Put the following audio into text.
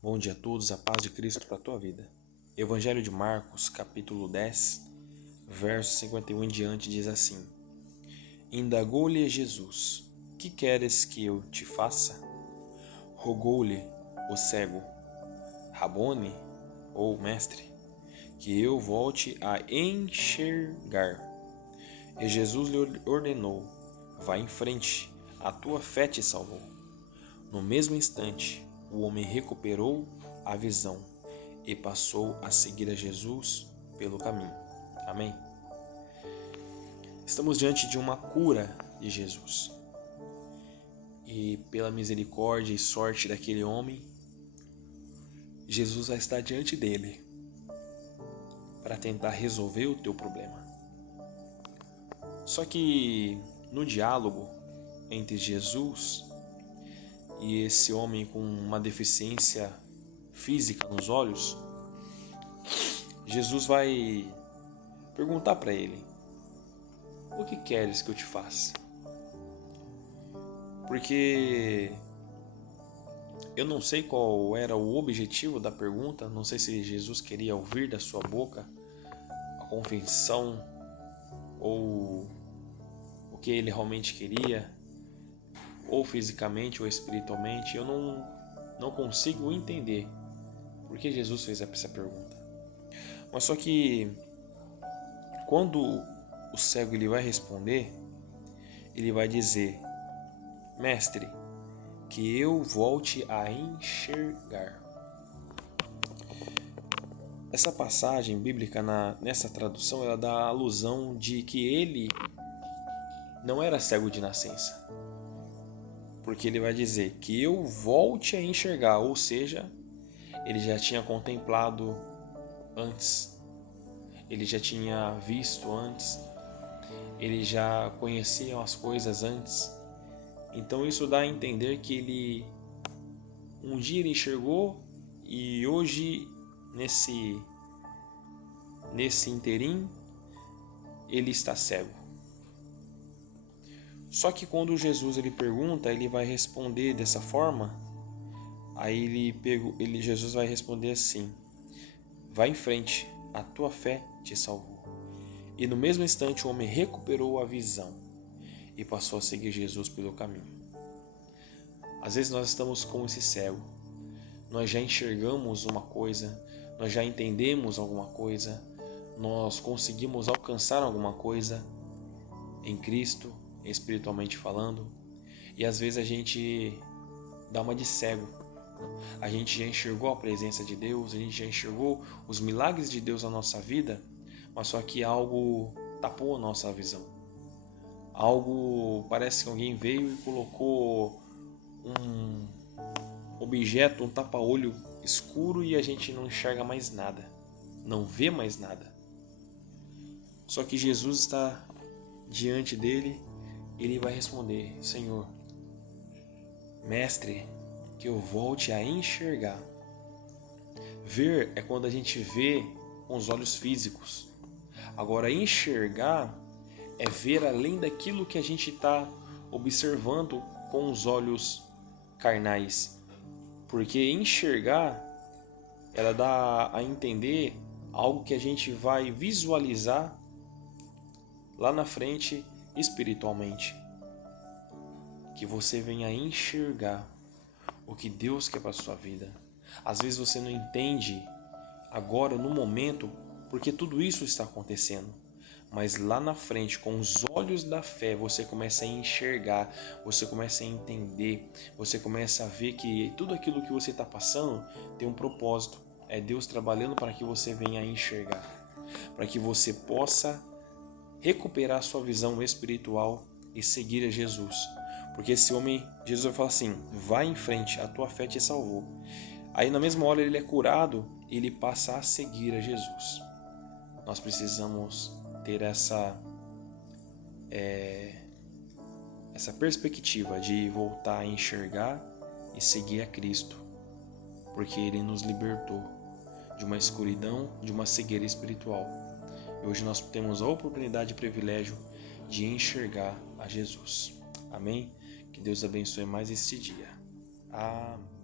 Bom dia a todos, a paz de Cristo para a tua vida. Evangelho de Marcos, capítulo 10, verso 51 em diante, diz assim: Indagou-lhe Jesus: Que queres que eu te faça? Rogou-lhe o cego: Rabone, ou mestre, que eu volte a enxergar. E Jesus lhe ordenou: Vá em frente, a tua fé te salvou. No mesmo instante, o homem recuperou a visão e passou a seguir a Jesus pelo caminho. Amém? Estamos diante de uma cura de Jesus. E pela misericórdia e sorte daquele homem, Jesus vai estar diante dele para tentar resolver o teu problema. Só que no diálogo entre Jesus e esse homem com uma deficiência física nos olhos, Jesus vai perguntar para ele: O que queres que eu te faça? Porque eu não sei qual era o objetivo da pergunta, não sei se Jesus queria ouvir da sua boca a confissão ou o que ele realmente queria, ou fisicamente ou espiritualmente. Eu não consigo entender por que Jesus fez essa pergunta. Mas só que quando o cego ele vai responder, ele vai dizer: Mestre, que eu volte a enxergar. Essa passagem bíblica nessa tradução ela dá a alusão de que ele não era cego de nascença, porque ele vai dizer que eu volte a enxergar, ou seja, ele já tinha contemplado antes, ele já tinha visto antes, ele já conhecia as coisas antes. Então isso dá a entender que ele um dia ele enxergou e hoje nesse interim ele está cego. Só que quando Jesus ele pergunta, ele vai responder dessa forma. Aí Jesus vai responder assim: Vai em frente, a tua fé te salvou. E no mesmo instante o homem recuperou a visão e passou a seguir Jesus pelo caminho. Às vezes nós estamos como esse cego. Nós já enxergamos uma coisa, nós já entendemos alguma coisa, nós conseguimos alcançar alguma coisa em Cristo, espiritualmente falando, e às vezes a gente dá uma de cego. A gente já enxergou a presença de Deus, a gente já enxergou os milagres de Deus na nossa vida, mas só que algo tapou a nossa visão. Algo, parece que alguém veio e colocou um objeto, um tapa-olho escuro e a gente não enxerga mais nada, não vê mais nada. Só que Jesus está diante dele, ele vai responder: Senhor, mestre, que eu volte a enxergar. Ver é quando a gente vê com os olhos físicos. Agora, enxergar é ver além daquilo que a gente está observando com os olhos carnais. Porque enxergar, ela dá a entender algo que a gente vai visualizar lá na frente espiritualmente. Que você venha enxergar o que Deus quer para a sua vida. Às vezes você não entende agora, no momento, porque tudo isso está acontecendo. Mas lá na frente, com os olhos da fé, você começa a enxergar, você começa a entender, você começa a ver que tudo aquilo que você está passando tem um propósito. É Deus trabalhando para que você venha a enxergar, para que você possa recuperar sua visão espiritual e seguir a Jesus. Porque esse homem, Jesus vai falar assim: vai em frente, a tua fé te salvou. Aí na mesma hora ele é curado e ele passa a seguir a Jesus. Nós precisamos ter essa perspectiva de voltar a enxergar e seguir a Cristo, porque Ele nos libertou de uma escuridão, de uma cegueira espiritual. E hoje nós temos a oportunidade e privilégio de enxergar a Jesus. Amém? Que Deus abençoe mais este dia. Amém.